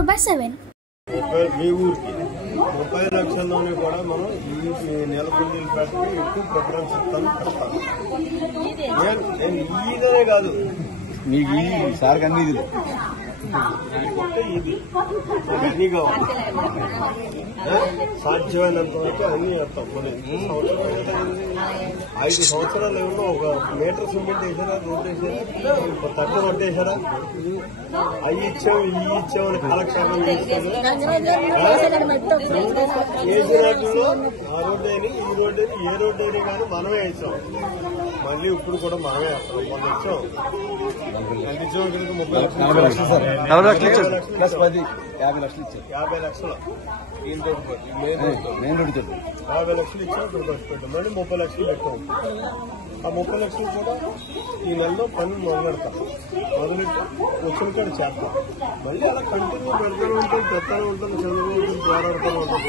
24/7. మీ ఊరికి 30 లక్షల్లోనే కూడా మనం ఈ నెల కుండీలు పెట్టి ఎక్కువ ప్రిఫరెన్స్ ఇస్తాను. నేను ఈదనే కాదు, మీకు ఈ సార్ కన్నా ఇది ఇది అన్నీ కావాలి. సాధ్యమైనంత వరకు అన్నీ వేస్తాం. కొన్ని 5 సంవత్సరాలు ఏమన్నా ఒక మీటర్ సిమెంట్ వేసారా, రోడ్ వేసారా, తట్ట కొట్టేశారా, అవి ఇచ్చాం ఇవి ఇచ్చామని కాలక్షేపం చేస్తాను. వేసినట్లో ఆ రోడ్డు అయినా ఈ రోడ్డు అయినా ఏ రోడ్డు అయినా కానీ మనమే వేసాం. మళ్ళీ ఇప్పుడు కూడా మనమే వేస్తాం. మనం ఇచ్చాం ఇక్కడికి 30 లక్షలు, 40 లక్షలు ఇచ్చారు ప్లస్ 10 50 లక్షలు ఇచ్చారు. 50 లక్షలు మెయిన్ రోడ్డు 50 లక్షలు ఇచ్చాం. ఇప్పుడు ఖర్చు పెట్టాం. మళ్ళీ 30 లక్షలు పెట్టాం. ఆ 30 లక్షలు కూడా ఈ నెలలో పని మొదలెడతాం. మొదలెట్టి వచ్చిన కాడ చేస్తాం. మళ్ళీ అలా కంటిన్యూ పెడతానే ఉంటాం, పెడతానే ఉంటాం, చంద్రబాబు పోరాడుతూనే ఉంటాం.